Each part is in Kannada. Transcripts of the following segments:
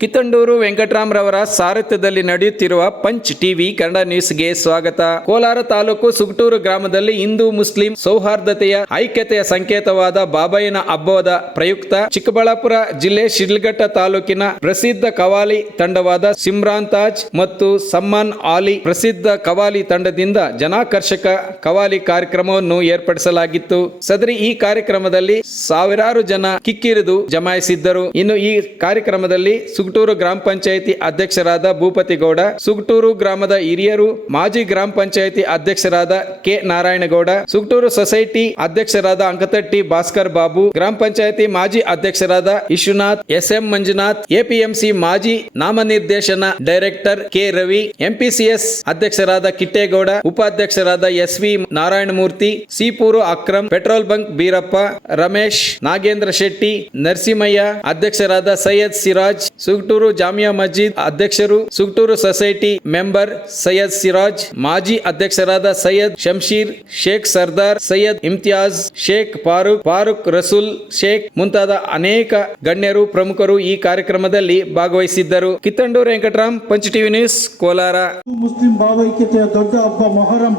ಕಿತ್ತಂಡೂರು ವೆಂಕಟರಾಮ್ರವರ ಸಾರಥ್ಯದಲ್ಲಿ ನಡೆಯುತ್ತಿರುವ ಪಂಚ್ ಟಿವಿ ಕನ್ನಡ ನ್ಯೂಸ್ಗೆ ಸ್ವಾಗತ. ಕೋಲಾರ ತಾಲೂಕು ಸುಗಟೂರು ಗ್ರಾಮದಲ್ಲಿ ಹಿಂದೂ ಮುಸ್ಲಿಂ ಸೌಹಾರ್ದತೆಯ ಐಕ್ಯತೆಯ ಸಂಕೇತವಾದ ಬಾಬಯ್ಯನ ಹಬ್ಬದ ಪ್ರಯುಕ್ತ ಚಿಕ್ಕಬಳ್ಳಾಪುರ ಜಿಲ್ಲೆ ಶಿಡ್ಲಘಟ್ಟ ತಾಲೂಕಿನ ಪ್ರಸಿದ್ಧ ಕವಾಲಿ ತಂಡವಾದ ಸಿಮ್ರಾನ್ ತಾಜ್ ಮತ್ತು ಸಮ್ಮಾನ್ ಆಲಿ ಪ್ರಸಿದ್ಧ ಕವಾಲಿ ತಂಡದಿಂದ ಜನಾಕರ್ಷಕ ಕವಾಲಿ ಕಾರ್ಯಕ್ರಮವನ್ನು ಏರ್ಪಡಿಸಲಾಗಿತ್ತು. ಸದರಿ ಈ ಕಾರ್ಯಕ್ರಮದಲ್ಲಿ ಸಾವಿರಾರು ಜನ ಕಿಕ್ಕಿರಿದು ಜಮಾಯಿಸಿದ್ದರು. ಇನ್ನು ಈ ಕಾರ್ಯಕ್ರಮದಲ್ಲಿ ಗ್ರಾಮ ಪಂಚಾಯಿತಿ ಅಧ್ಯಕ್ಷರಾದ ಭೂಪತಿಗೌಡ ಸುಗಟೂರು ಗ್ರಾಮದ ಹಿರಿಯರು, ಮಾಜಿ ಗ್ರಾಮ ಪಂಚಾಯಿತಿ ಅಧ್ಯಕ್ಷರಾದ ಕೆ ನಾರಾಯಣಗೌಡ, ಸುಗಟೂರು ಸೊಸೈಟಿ ಅಧ್ಯಕ್ಷರಾದ ಅಂಕತಟ್ಟಿ ಭಾಸ್ಕರ್ ಬಾಬು, ಗ್ರಾಮ ಪಂಚಾಯಿತಿ ಮಾಜಿ ಅಧ್ಯಕ್ಷರಾದ Vishwanath S M Manjunath, APMC ಮಾಜಿ ನಾಮನಿರ್ದೇಶನ ಡೈರೆಕ್ಟರ್ ಕೆ ರವಿ, ಎಂಪಿಸಿಎಸ್ ಅಧ್ಯಕ್ಷರಾದ ಕಿಟ್ಟೇಗೌಡ, ಉಪಾಧ್ಯಕ್ಷರಾದ S V Narayanamurthy, Sipuru Akram petrol bunk Beerappa, Ramesh Nagendra Shetty, Narasimhaiah, ಅಧ್ಯಕ್ಷರಾದ ಸೈಯದ್ ಸಿರಾಜ್ ಸುಗಟೂರು ಜಾಮಿಯಾ ಮಸ್ಜಿದ್ ಅಧ್ಯಕ್ಷರು, ಸುಗಟೂರು ಸೊಸೈಟಿ ಮೆಂಬರ್ ಸೈಯದ್ ಸಿರಾಜ್, ಮಾಜಿ ಅಧ್ಯಕ್ಷರಾದ ಸೈಯದ್ ಶಂಶೀರ್ ಶೇಖ್ ಸರ್ದಾರ್ ಸೈಯದ್ ಇಮ್ತಿಯಾಜ್, ಶೇಖ್ ಫಾರೂಕ್ ಫಾರೂಕ್ ರಸೂಲ್, ಶೇಖ್ ಮುಂತಾದ ಅನೇಕ ಗಣ್ಯರು, ಪ್ರಮುಖರು ಈ ಕಾರ್ಯಕ್ರಮದಲ್ಲಿ ಭಾಗವಹಿಸಿದ್ದರು. Kittandur Venkataram, Pancha TV news, Kolar. Muslim ಭಾವೈಕ್ಯತೆಯ ದೊಡ್ಡ ಹಬ್ಬ ಮೊಹರಂ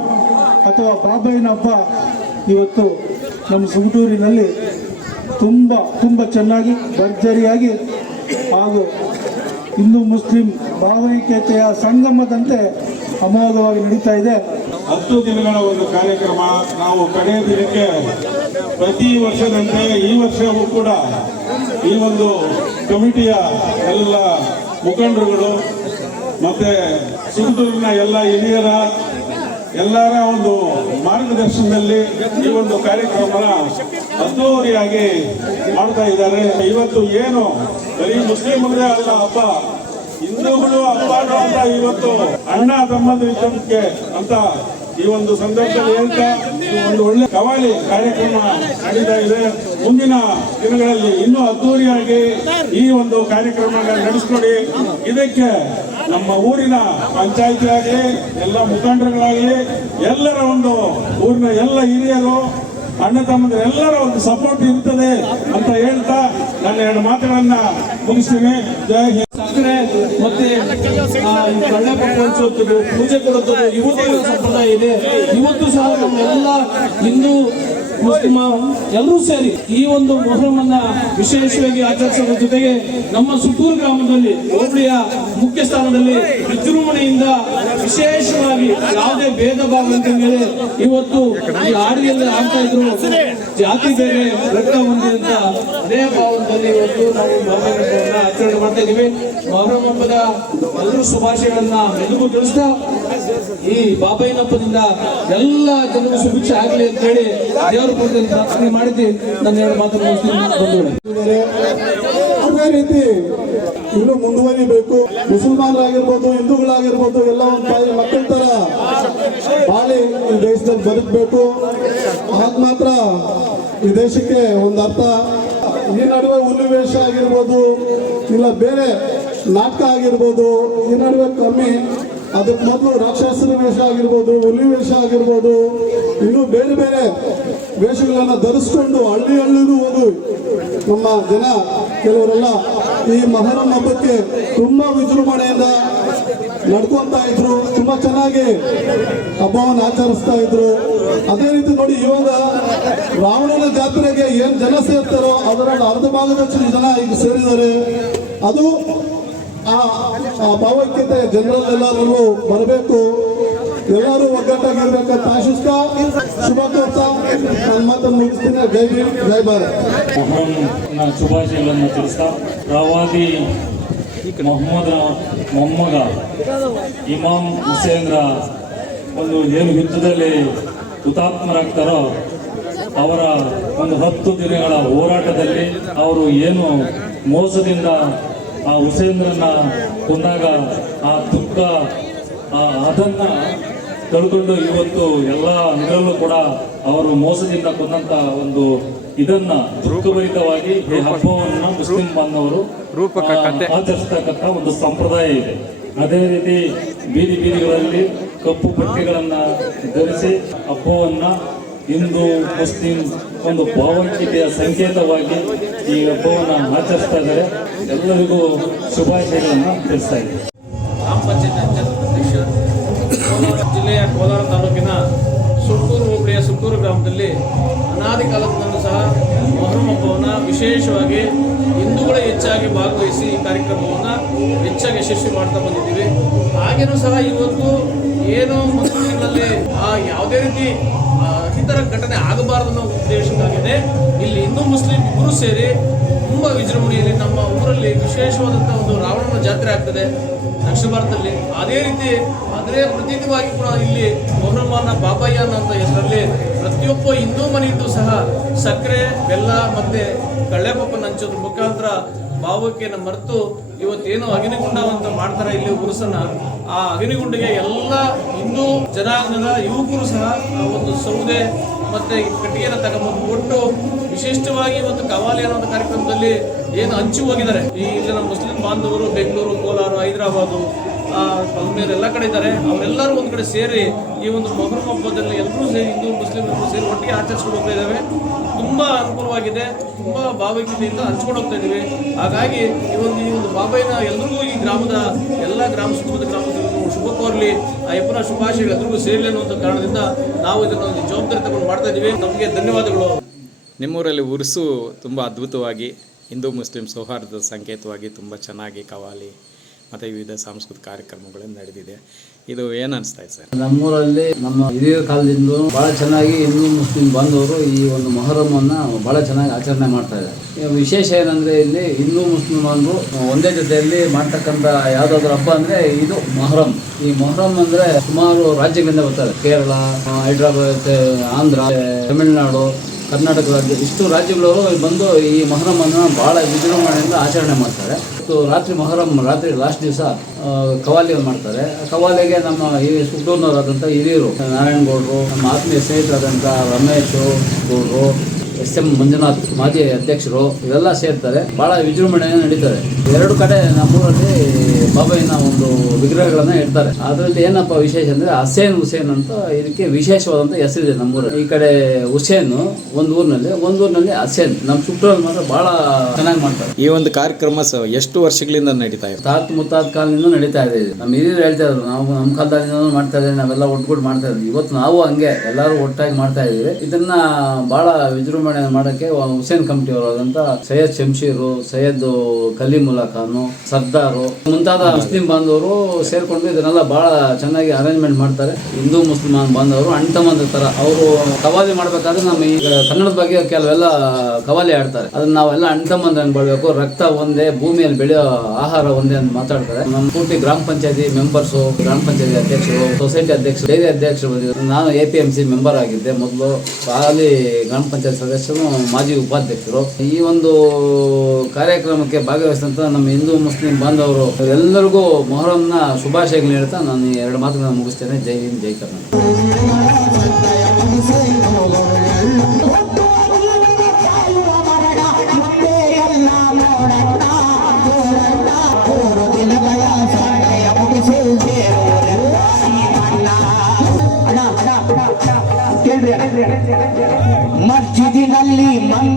ಅಥವಾ ಬಾಬೈನ ಹಬ್ಬ ಇವತ್ತು ನಮ್ಮ ಸುಗಟೂರಿನಲ್ಲಿ ತುಂಬ ತುಂಬ ಚೆನ್ನಾಗಿ ಭರ್ಜರಿಯಾಗಿ ಹಾಗೂ ಹಿಂದೂ ಮುಸ್ಲಿಂ ಭಾವೈಕ್ಯತೆಯ ಸಂಗಮದಂತೆ ಅಮೋಘವಾಗಿ ನಡೀತಾ ಇದೆ. ಹತ್ತು ದಿನಗಳ ಒಂದು ಕಾರ್ಯಕ್ರಮ ನಾವು ಕಡೆಯ ದಿನಕ್ಕೆ ಪ್ರತಿ ವರ್ಷದಂತೆ ಈ ವರ್ಷವೂ ಕೂಡ ಈ ಒಂದು ಕಮಿಟಿಯ ಎಲ್ಲ ಮುಖಂಡರುಗಳು ಮತ್ತೆ ಸಿಂಧೂರಿನ ಎಲ್ಲ ಹಿರಿಯರ ಎಲ್ಲರ ಒಂದು ಮಾರ್ಗದರ್ಶನದಲ್ಲಿ ಈ ಒಂದು ಕಾರ್ಯಕ್ರಮನ ಅದ್ದೂರಿಯಾಗಿ ಮಾಡ್ತಾ ಇದ್ದಾರೆ. ಇವತ್ತು ಏನು? ಬರೀ ಮುಸ್ಲಿಮರದೇ ಅಲ್ಲ, ಹಬ್ಬ. ಹಿಂದೂಗಳು ಹಬ್ಬ ಅಂತ ಇವತ್ತು ಅಣ್ಣ ತಮ್ಮಂದ್ರ ಇದ್ದಕ್ಕೆ ಅಂತ ಈ ಒಂದು ಸಂದರ್ಭದಲ್ಲಿ ಹೇಳ್ತಾ ಒಂದು ಒಳ್ಳೆ ಕವಾಲಿ ಕಾರ್ಯಕ್ರಮ ನಡೀತಾ ಇದೆ. ಮುಂದಿನ ದಿನಗಳಲ್ಲಿ ಇನ್ನೂ ಅದ್ದೂರಿಯಾಗಿ ಈ ಒಂದು ಕಾರ್ಯಕ್ರಮ ನಡೆಸ್ಕೊಡಿ. ಇದಕ್ಕೆ ನಮ್ಮ ಊರಿನ ಪಂಚಾಯತಿ ಆಗಲಿ ಎಲ್ಲ ಮುಖಂಡರುಗಳಾಗಲಿ, ಎಲ್ಲರ ಒಂದು ಊರಿನ ಎಲ್ಲ ಹಿರಿಯರು, ಅಣ್ಣ ತಮ್ಮಂದ್ರೆ ಎಲ್ಲರ ಒಂದು ಸಪೋರ್ಟ್ ಇರ್ತದೆ ಅಂತ ಹೇಳ್ತಾ ನನ್ನ ಎರಡು ಮಾತುಗಳನ್ನ ಮುಗಿಸ್ತೀನಿ. ಜಯ ಸಕ್ಕರೆ ಮತ್ತೆ ಪೂಜೆ ಕೊಡುತ್ತದೆ ಇವತ್ತು ಸಂಪ್ರದಾಯ ಇದೆ. ಇವತ್ತು ಸಹ ನಮ್ಮೆಲ್ಲ ಹಿಂದೂ ಮುಸ್ಲಿಮ ಎಲ್ಲರೂ ಸೇರಿ ಈ ಒಂದು ಮೊಹರಮನ್ನ ವಿಶೇಷವಾಗಿ ಆಚರಿಸೋದ್ರ ಜೊತೆಗೆ ನಮ್ಮ ಸುತ್ತೂರು ಗ್ರಾಮದಲ್ಲಿ ಹೋಬಳಿಯ ಮುಖ್ಯ ಸ್ಥಾನದಲ್ಲಿ ವಿಜೃಂಭಣೆಯಿಂದ ವಿಶೇಷವಾಗಿ ಯಾವುದೇ ಭೇದ ಭಾವ ಮೇಲೆ ಇವತ್ತು ಈ ಹಾಡಿಗೆಲ್ಲ ಆಡ್ತಾ ಇದ್ರು ಜಾತಿ ಬೇರೆ ರಕ್ತ ಒಂದೇ ಅಂತ ಅದೇ ಭಾವದಲ್ಲಿ ಇವತ್ತು ನಾವು ಮೊಹರಂ ಆಚರಣೆ ಮಾಡ್ತಾ ಇದ್ದೀವಿ. ಮೊಹರಂ ಹಬ್ಬದ ಎಲ್ಲರೂ ಶುಭಾಶಯಗಳನ್ನ ಎಲ್ಲಿಗೂ ತಿಳಿಸ್ತಾ ಈ ಬಾಬೈನಪ್ಪನಿಂದ ಎಲ್ಲ ಜನರು ಸುಭಿಕ್ಷೆ ಆಗಲಿ ಅಂತ ಹೇಳಿ ದೇವರ ಪೂಜೆಯಲ್ಲಿ ಪ್ರಾರ್ಥನೆ ಮಾಡಿದ್ದು. ನನ್ನ ಎರಡು ಮಾತು ಮುಗಿಸ್ತೀನಿ. ಅದೇ ರೀತಿ ಇನ್ನು ಮುಂದುವರಿಬೇಕು. ಮುಸಲ್ಮಾನರಾಗಿರ್ಬೋದು, ಹಿಂದೂಗಳಾಗಿರ್ಬೋದು, ಎಲ್ಲ ಒಂದು ತಾಯಿ ಮಕ್ಕಳ ತರ ಬಾಳಿ ಈ ದೇಶದಲ್ಲಿ ಬದುಕಬೇಕು. ಆಗ ಮಾತ್ರ ಈ ದೇಶಕ್ಕೆ ಒಂದು ಅರ್ಥ. ಈ ನಡುವೆ ಹುಲಿವೇಷ ಆಗಿರ್ಬೋದು, ಇಲ್ಲ ಬೇರೆ ನಾಟಕ ಆಗಿರ್ಬೋದು, ಈ ನಡುವೆ ಕಮ್ಮಿ ಅದಕ್ಕೆ ಮೊದಲು ರಾಕ್ಷಸನ ವೇಷ ಆಗಿರ್ಬೋದು, ಹುಲಿ ವೇಷ ಆಗಿರ್ಬೋದು, ಇನ್ನು ಬೇರೆ ಬೇರೆ ವೇಷಗಳನ್ನ ಧರಿಸ್ಕೊಂಡು ಹಳ್ಳಿ ಹಳ್ಳಿನೂ ಹೋಗಿ ನಮ್ಮ ಜನ ಕೆಲವರೆಲ್ಲ ಈ ಮೊಹರಂ ಹಬ್ಬಕ್ಕೆ ತುಂಬ ವಿಜೃಂಭಣೆಯಿಂದ ನಡ್ಕೊತಾ ಇದ್ರು, ತುಂಬ ಚೆನ್ನಾಗಿ ಹಬ್ಬವನ್ನು ಆಚರಿಸ್ತಾ ಇದ್ರು. ಅದೇ ರೀತಿ ನೋಡಿ, ಇವಾಗ ರಾವಣನ ಜಾತ್ರೆಗೆ ಏನ್ ಜನ ಸೇರ್ತಾರೋ ಅದರಲ್ಲಿ ಅರ್ಧ ಭಾಗದಷ್ಟು ಜನ ಈಗ ಸೇರಿದ್ದಾರೆ. ಅದು ಆ ಭಾವೈಕ್ಯತೆ ಜನರಲ್ಲೆಲ್ಲರಲ್ಲೂ ಬರಬೇಕು ಎಲ್ಲರೂ ಒಗ್ಗಟ್ಟಾಗಿರ್ಬೇಕಂತ ಆಶಿಸ್ತಾ ಶುಭ ಕೋರ್ತಾ ನನ್ನ ಮಾತನ್ನು ಮುಗಿಸ್ತೀನಿ. ಜೈ ಭೀಮ್, ಜೈ ಭಾರತ್. ಶುಭಾಶಯಗಳನ್ನು ತಿಳಿಸ್ತಾ, ಪ್ರವಾದಿ ಮೊಹಮ್ಮದ ಮೊಮ್ಮಗ ಇಮಾಮ್ ಹುಸೇನ್ರ ಒಂದು ಏನು ಯುದ್ಧದಲ್ಲಿ ಹುತಾತ್ಮರಾಗ್ತಾರೋ, ಅವರ ಒಂದು ಹತ್ತು ದಿನಗಳ ಹೋರಾಟದಲ್ಲಿ ಅವರು ಏನು ಮೋಸದಿಂದ ಆ ಹುಸೇನ್ರನ್ನ ಕೊಂದಾಗ ಆ ದುಃಖ ಆ ಅದನ್ನ ಕಳ್ಕೊಂಡು ಇವತ್ತು ಎಲ್ಲ ಇದರಲ್ಲೂ ಕೂಡ ಅವರು ಮೋಸದಿಂದ ಕೊಂದಂತ ಒಂದು ಇದನ್ನ ದುಃಖಭರಿತವಾಗಿ ಈ ಹಬ್ಬವನ್ನ ಮುಸ್ಲಿಂ ಬಾಂಧವರು ಆಚರಿಸ್ತಕ್ಕಂಥ ಒಂದು ಸಂಪ್ರದಾಯ ಇದೆ. ಅದೇ ರೀತಿ ಬೀದಿ ಬೀದಿಗಳಲ್ಲಿ ಕಪ್ಪು ಬಟ್ಟೆಗಳನ್ನ ಧರಿಸಿ ಹಬ್ಬವನ್ನ ಹಿಂದೂ ಮುಸ್ಲಿಂ ಒಂದು ಭಾವೈಕ್ಯತೆಯ ಸಂಕೇತವಾಗಿ ಈ ಹಬ್ಬವನ್ನು ಆಚರಿಸ್ತಾ ಇದ್ದಾರೆ. ಎಲ್ಲರಿಗೂ ಶುಭಾಶಯಗಳನ್ನು ತಿಳಿಸ್ತಾ ಇದ್ದಾರೆ ಜಿಲ್ಲೆಯ ಕೋಲಾರ ತಾಲೂಕಿನ ಸುಟ್ಟೂರು ಹೋಬಳಿಯ ಸುಟ್ಟೂರು ಗ್ರಾಮದಲ್ಲಿ ಅನಾದಿ ಕಾಲದಿಂದಲೂ ಸಹ ಮೊಹರಂ ಹಬ್ಬವನ್ನು ವಿಶೇಷವಾಗಿ ಹಿಂದೂಗಳೇ ಹೆಚ್ಚಾಗಿ ಭಾಗವಹಿಸಿ ಈ ಕಾರ್ಯಕ್ರಮವನ್ನು ಹೆಚ್ಚಾಗಿ ಯಶಸ್ವಿ ಮಾಡ್ತಾ ಬಂದಿದ್ದೀವಿ. ಹಾಗೇನೂ ಸಹ ಇವತ್ತು ಏನು ಮುಂದಿನ ದಿನಗಳಲ್ಲಿ ಆ ಯಾವುದೇ ರೀತಿ ಆ, ಘಟನೆ ಆಗಬಾರದು ಅನ್ನೋ ಉದ್ದೇಶವಾಗಿದೆ ಇಲ್ಲಿ ಹಿಂದೂ ಮುಸ್ಲಿಂ ಇಬ್ಬರು ಸೇರಿ ತುಂಬ ವಿಜೃಂಭಣೆಯಲ್ಲಿ ನಮ್ಮ ಊರಲ್ಲಿ ವಿಶೇಷವಾದಂಥ ಒಂದು ರಾವಣನ ಜಾತ್ರೆ ಆಗ್ತದೆ ದಕ್ಷಿಣ ಭಾರತದಲ್ಲಿ. ಅದೇ ರೀತಿ ಅದರೇ ಪ್ರತೀಕವಾಗಿ ಕೂಡ ಇಲ್ಲಿ ಮೊಹರಮ್ಮನ ಬಾಬಯ್ಯನ ಅಂತ ಹೆಸರಲ್ಲಿ ಪ್ರತಿಯೊಬ್ಬ ಹಿಂದೂ ಮನೆಯದ್ದು ಸಹ ಸಕ್ಕರೆ ಬೆಲ್ಲ ಮತ್ತೆ ಕಳ್ಳೆಪಪ್ಪನ ಹಂಚೋದ್ರ ಮುಖಾಂತರ ಭಾವಕ್ಕೆಯನ್ನು ಮರೆತು ಇವತ್ತೇನು ಅಗ್ನಿಗುಂಡ ಅಂತ ಮಾಡ್ತಾರೆ ಇಲ್ಲಿ ಉರುಸನ್ನ ಆ ಅಗ್ನಿಗುಂಡಿಗೆ ಎಲ್ಲ ಹಿಂದೂ ಜನಾಂಗದ ಯುವಕರು ಸಹ ಒಂದು ಸೌದೆ ಮತ್ತೆ ಕಟ್ಟಿಗೆನ ತಗೊಂಡು ಕೊಟ್ಟು ವಿಶಿಷ್ಟವಾಗಿ ಒಂದು ಕವಾಲಿ ಅನ್ನೋ ಕಾರ್ಯಕ್ರಮದಲ್ಲಿ ಏನು ಹಂಚಿ ಹೋಗಿದ್ದಾರೆ. ಈ ಇಲ್ಲಿನ ಮುಸ್ಲಿಂ ಬಾಂಧವರು, ಬೆಂಗಳೂರು, ಕೋಲಾರ, ಹೈದರಾಬಾದು ಪಲ್ಮೇರ್ ಎಲ್ಲ ಕಡೆ ಇದ್ದಾರೆ. ಅವರೆಲ್ಲರೂ ಒಂದು ಕಡೆ ಸೇರಿ ಈ ಒಂದು ಮೊಹರಂ ಹಬ್ಬದಲ್ಲಿ ಎಲ್ಲರೂ ಸೇರಿ ಹಿಂದೂ, ಮುಸ್ಲಿಂ ಎಲ್ಲರೂ ಸೇರಿ ಒಟ್ಟಿಗೆ ಆಚರಿಸ್ಕೊಂಡು ಹೋಗ್ತಾ ಇದ್ದಾವೆ ತುಂಬ ಅನುಕೂಲವಾಗಿದೆ, ತುಂಬ ಭಾವಗೀತೆಯಿಂದ ಹಂಚ್ಕೊಂಡು ಹೋಗ್ತಾ ಇದ್ದೀವಿ ಹಾಗಾಗಿ ಈ ಒಂದು ಈ ಒಂದು ಬಾಬೈನ ಎಲ್ರಿಗೂ ಈ ಗ್ರಾಮದ ಎಲ್ಲ ಗ್ರಾಮ ಸುತ್ತಮುತ್ತ ಗ್ರಾಮದಲ್ಲೂ ಶುಭ ಕೋರಲಿ. ಆ ಯಪ್ಪನ ಶುಭಾಶಯಗಳು ಎಲ್ರಿಗೂ ಸೇರಲಿ ಅನ್ನುವಂಥ ಕಾರಣದಿಂದ ನಾವು ಇದನ್ನು ಒಂದು ಜವಾಬ್ದಾರಿ ತಗೊಂಡು ಮಾಡ್ತಾ ಇದ್ದೀವಿ ನಮಗೆ ಧನ್ಯವಾದಗಳು. ನಿಮ್ಮೂರಲ್ಲಿ ಉರುಸು ತುಂಬ ಅದ್ಭುತವಾಗಿ, ಹಿಂದೂ, ಮುಸ್ಲಿಂ ಸೌಹಾರ್ದದ ಸಂಕೇತವಾಗಿ ತುಂಬ ಚೆನ್ನಾಗಿ ಕವಾಲಿ ಮತ್ತು ವಿವಿಧ ಸಾಂಸ್ಕೃತಿಕ ಕಾರ್ಯಕ್ರಮಗಳು ನಡೆದಿದೆ. ಇದು ಏನು ಅನಿಸ್ತಾ ಇದೆ ಸರ್? ನಮ್ಮೂರಲ್ಲಿ ನಮ್ಮ ಹಿರಿಯ ಕಾಲದಿಂದ ಬಹಳ ಚೆನ್ನಾಗಿ ಹಿಂದೂ ಮುಸ್ಲಿಂ ಬಾಂಧವರು ಈ ಒಂದು ಮೊಹರಮನ್ನು ಬಹಳ ಚೆನ್ನಾಗಿ ಆಚರಣೆ ಮಾಡ್ತಾ ಇದ್ದಾರೆ. ವಿಶೇಷ ಏನಂದ್ರೆ ಇಲ್ಲಿ ಹಿಂದೂ ಮುಸ್ಲಿಂ ಬಾಂಧವರು ಒಂದೇ ಜೊತೆಯಲ್ಲಿ ಮಾಡ್ತಕ್ಕಂಥ ಯಾವ್ದಾದ್ರು ಹಬ್ಬ ಅಂದ್ರೆ ಇದು ಮೊಹರಂ. ಈ ಮೊಹರಂ ಅಂದ್ರೆ ಸುಮಾರು ರಾಜ್ಯಗಳಿಂದ ಬರ್ತಾರೆ. ಕೇರಳ, ಹೈದ್ರಾಬಾದ್, ಆಂಧ್ರ, ತಮಿಳುನಾಡು ಕರ್ನಾಟಕ ರಾಜ್ಯ ಇಷ್ಟು ರಾಜ್ಯಗಳವರು ಬಂದು ಈ ಮೊಹರಂನ ಭಾಳ ವಿಜೃಂಭಣೆಯಿಂದ ಆಚರಣೆ ಮಾಡ್ತಾರೆ. ಮತ್ತು ರಾತ್ರಿ ಮೊಹರಂ ರಾತ್ರಿ ಲಾಸ್ಟ್ ದಿವಸ ಕವಾಲಿ ಮಾಡ್ತಾರೆ. ಕವಾಲಿಗೆ ನಮ್ಮ ಈ ಸುಟ್ಟೂರ್ನವರಾದಂಥ ಹಿರಿಯರು ನಾರಾಯಣಗೌಡರು ನಮ್ಮ ಆತ್ಮೀಯ ಸ್ನೇಹಿತರಾದಂಥ ರಮೇಶ್ ಗೌಡರು ಎಸ್ ಎಂ ಮಂಜುನಾಥ್ ಮಾಜಿ ಅಧ್ಯಕ್ಷರು ಇವೆಲ್ಲ ಸೇರ್ತಾರೆ. ಬಹಳ ವಿಜೃಂಭಣೆ ನಡೀತಾರೆ. ಎರಡು ಕಡೆ ನಮ್ಮೂರಲ್ಲಿ ಬಾಬಾಯಿನ ಒಂದು ವಿಗ್ರಹಗಳನ್ನ ಇಡ್ತಾರೆ. ಅದರಲ್ಲಿ ಏನಪ್ಪ ವಿಶೇಷ ಅಂದ್ರೆ ಹಸೇನ್ ಹುಸೇನ್ ಅಂತ ಇದಕ್ಕೆ ವಿಶೇಷವಾದಂತ ಹೆಸರಿದೆ ನಮ್ಮೂರಲ್ಲಿ ಈ ಕಡೆ ಹುಸೇನ್ ಒಂದು ಊರಿನಲ್ಲಿ ಒಂದು ಊರಿನಲ್ಲಿ ಹಸೇನ್. ನಮ್ಮ ಸುಟ್ಟೂರಲ್ಲಿ ಮಾತ್ರ ಬಹಳ ಚೆನ್ನಾಗಿ ಮಾಡ್ತಾರೆ. ಈ ಒಂದು ಕಾರ್ಯಕ್ರಮ ಎಷ್ಟು ವರ್ಷಗಳಿಂದ ನಡೀತಾ ಇದೆ? ತಾತ್ ಮುತ್ತಾತ್ ಕಾಲದಿಂದ ನಡೀತಾ ಇದೆ. ನಮ್ಮ ಹಿರಿಯರು ಹೇಳ್ತಾ ಇದ್ರು ನಾವು ನಮ್ಮ ಕಾಲದಿಂದ ಮಾಡ್ತಾ ಇದ್ದೀವಿ ನಾವೆಲ್ಲ ಒಟ್ಗೂಡ್ ಮಾಡ್ತಾ ಇದ್ವಿ ಇವತ್ತು ನಾವು ಹಂಗೆ ಎಲ್ಲರೂ ಒಟ್ಟಾಗಿ ಮಾಡ್ತಾ ಇದ್ದೀವಿ. ಇದನ್ನ ಬಹಳ ವಿಜೃಂಭಣೆ ಮಾಡೋಕ್ಕೆ ಹುಸೇನ್ ಕಮಿಟಿ ಅವರಾದಂಥ ಸೈಯದ್ ಶಂಶೀರು ಸೈಯದ್ ಕಲೀಮುಲ್ಲಾ ಖಾನು ಸರ್ದಾರು ಮುಂತಾದ ಮುಸ್ಲಿಂ ಬಾಂಧವರು ಸೇರ್ಕೊಂಡು ಇದನ್ನೆಲ್ಲ ಬಹಳ ಚೆನ್ನಾಗಿ ಅರೇಂಜ್ಮೆಂಟ್ ಮಾಡ್ತಾರೆ. ಹಿಂದೂ ಮುಸ್ಲಿಮಾನ್ ಬಾಂಧವರು ಅಣ್ಣ ತಮ್ಮಂದ್ರ ತರ. ಅವರು ಕವಾಲಿ ಮಾಡ್ಬೇಕಾದ್ರೆ ನಮ್ಮ ಈಗ ಕನ್ನಡದ ಬಗ್ಗೆ ಕೆಲವೆಲ್ಲ ಕವಾಲಿ ಆಡ್ತಾರೆ. ಅದನ್ನ ನಾವೆಲ್ಲ ಅಣ್ಣ ಬಳಬೇಕು ರಕ್ತ ಒಂದೇ ಭೂಮಿಯಲ್ಲಿ ಬೆಳೆಯೋ ಆಹಾರ ಒಂದೇ ಅಂತ ಮಾತಾಡ್ತಾರೆ. ನಮ್ಮ ಪೂರ್ತಿ ಗ್ರಾಮ ಪಂಚಾಯತಿ ಮೆಂಬರ್ಸು ಗ್ರಾಮ ಪಂಚಾಯತಿ ಅಧ್ಯಕ್ಷರು ಸೊಸೈಟಿ ಅಧ್ಯಕ್ಷರು ಡೈರಿ ಅಧ್ಯಕ್ಷರು ಬಂದಿದ್ರು ನಾನು A P M C member ಆಗಿದ್ದೆ ಮೊದಲು. ಅಲ್ಲಿ ಗ್ರಾಮ ಪಂಚಾಯತ್ ಸದಸ್ಯರು ಮಾಜಿ ಉಪಾಧ್ಯಕ್ಷರು. ಈ ಒಂದು ಕಾರ್ಯಕ್ರಮಕ್ಕೆ ಭಾಗವಹಿಸಿದಂತ ನಮ್ಮ ಹಿಂದೂ ಮುಸ್ಲಿಂ ಬಾಂಧವರು ಎಲ್ಲರಿಗೂ ಮೊಹರಂನ ಶುಭಾಶಯಗಳು ಹೇಳ್ತಾ ನಾನು ಎರಡು ಮಾತುಗಳನ್ನು ಮುಗಿಸ್ತೇನೆ. ಜೈ ಹಿಂದ್, ಜೈ ಕರ್ನಾಟಕ. ಮಸ್ಜಿದಿನಲ್ಲಿ ಮಂದಿರದಲ್ಲಿ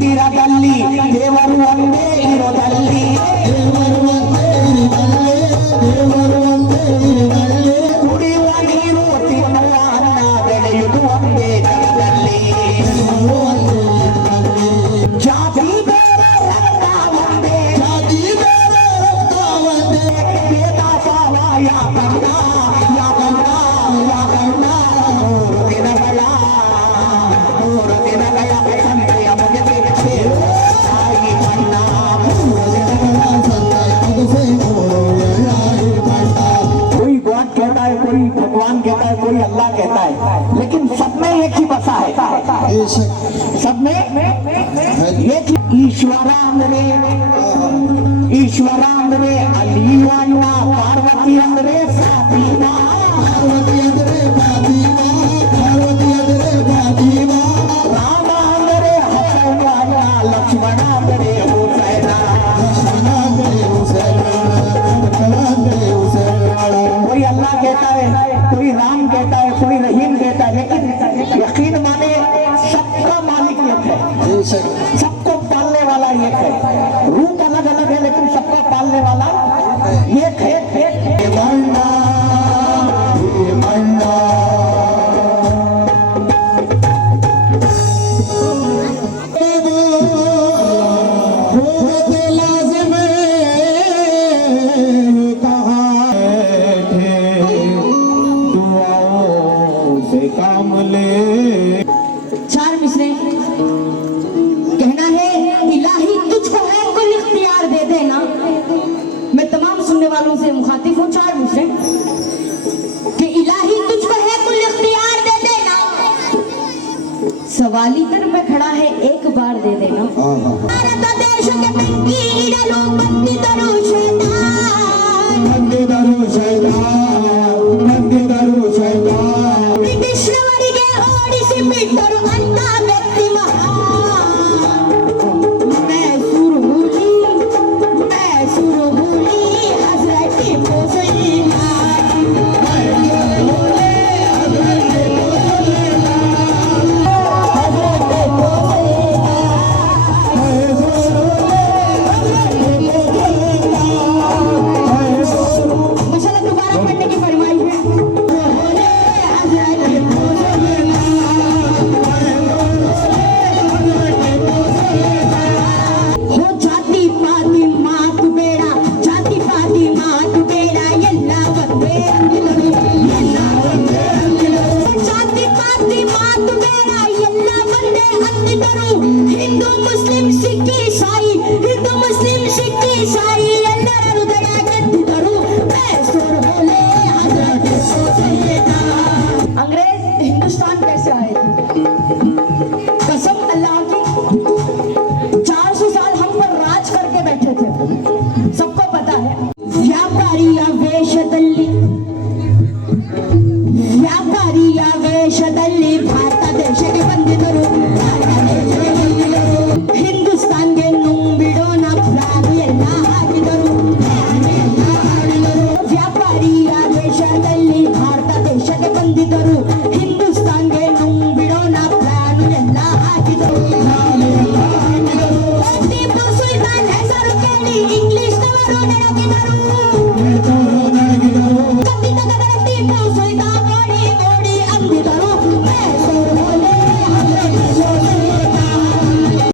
पक्ष सब में ईश्वरांद्रे ईश्वरांद्रे अली पार्वती अंद्रे पार्वती पार्वती 好好好